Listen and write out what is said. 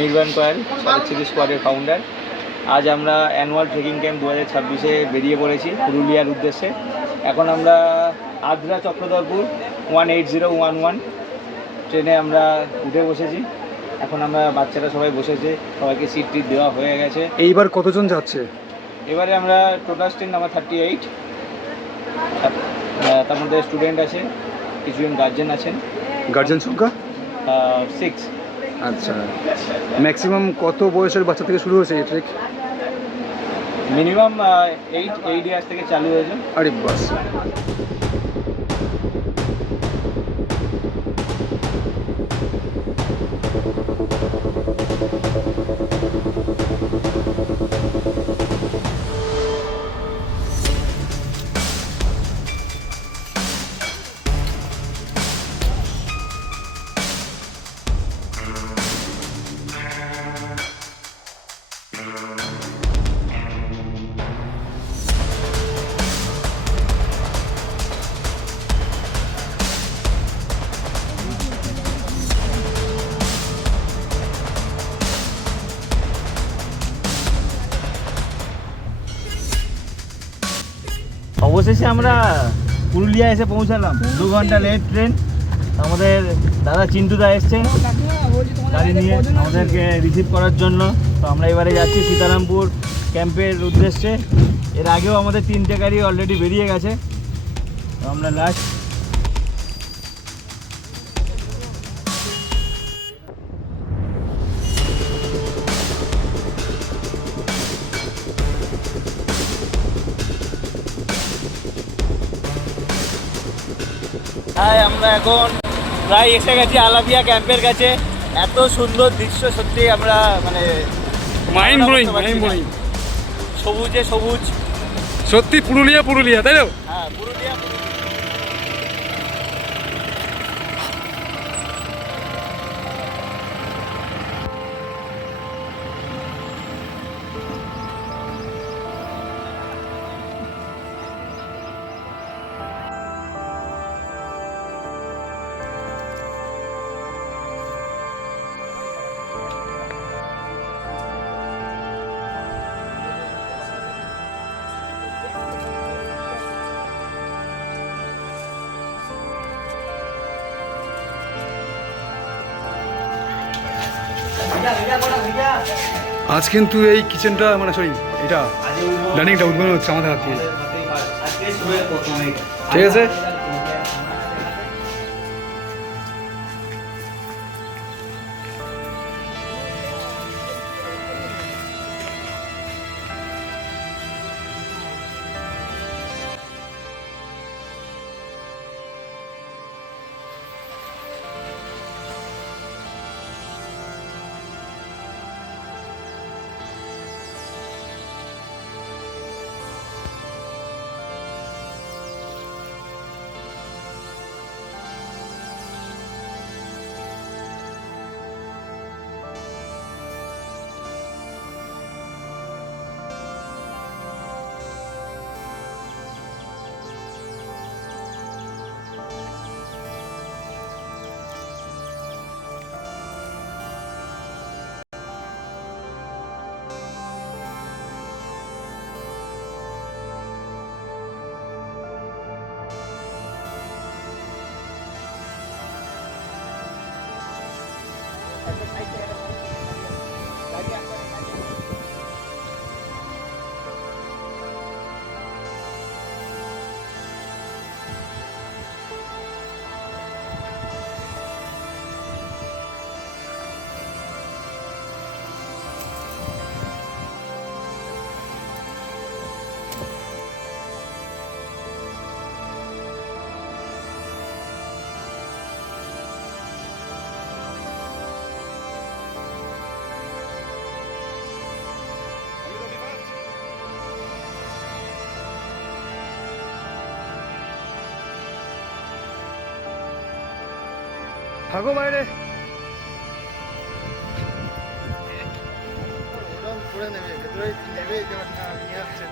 অনির্বাণ কয়াল, সাবেক স্কোয়াডের ফাউন্ডার। আজ আমরা অ্যানুয়াল ট্রেকিং ক্যাম্প 2026-এ বেরিয়ে পড়েছি পুরুলিয়ার উদ্দেশ্যে। এখন আমরা আদ্রা চক্রধরপুর 18011 ট্রেনে আমরা উঠে বসেছি। এখন আমরা বাচ্চারা সবাই বসেছে, সবাইকে সিট টিট দেওয়া হয়ে গেছে। এইবার কতজন যাচ্ছে? এবারে আমরা টোটাল স্ট্রেন নাম্বার 38, তার মধ্যে স্টুডেন্ট আছে, কিছুজন গার্জেন আছেন। গার্জেন সংখ্যা 6। আচ্ছা, ম্যাক্সিমাম কত বয়সের বাচ্চা থেকে শুরু হয়েছে এই ট্রেক? মিনিমাম 8 ইয়ার্স থেকে চালু হয়েছে। আরে বাস। অবশেষে আমরা পুরুলিয়া এসে পৌঁছালাম। 2 ঘন্টা লেট ট্রেন। আমাদের দাদা চিন্টুদা এসছে গাড়ি নিয়ে আমাদেরকে রিসিভ করার জন্য। তো আমরা এবারে যাচ্ছি সীতারামপুর ক্যাম্পের উদ্দেশ্যে। এর আগেও আমাদের 3টে গাড়ি অলরেডি বেরিয়ে গেছে। তো আমরা লাস্ট আমরা এখন প্রায় এসে গেছি আলাপিয়া ক্যাম্পের কাছে। এত সুন্দর দৃশ্য, সত্যি আমরা মানে মাইন্ড ব্লোয়িং, সবুজে সবুজ, সত্যি পুরুলিয়া পুরুলিয়া, তাই তো? হ্যাঁ, পুরুলিয়া। আজ কিন্তু এই কিচেনটা মানে সরি এটা ডাইনিংটা উদ্বোধন হচ্ছে আমাদের হাত দিয়ে, ঠিক আছে? থাকো বাইরে। করে নেবে ভেতরে নেবে নিয়ে আসছে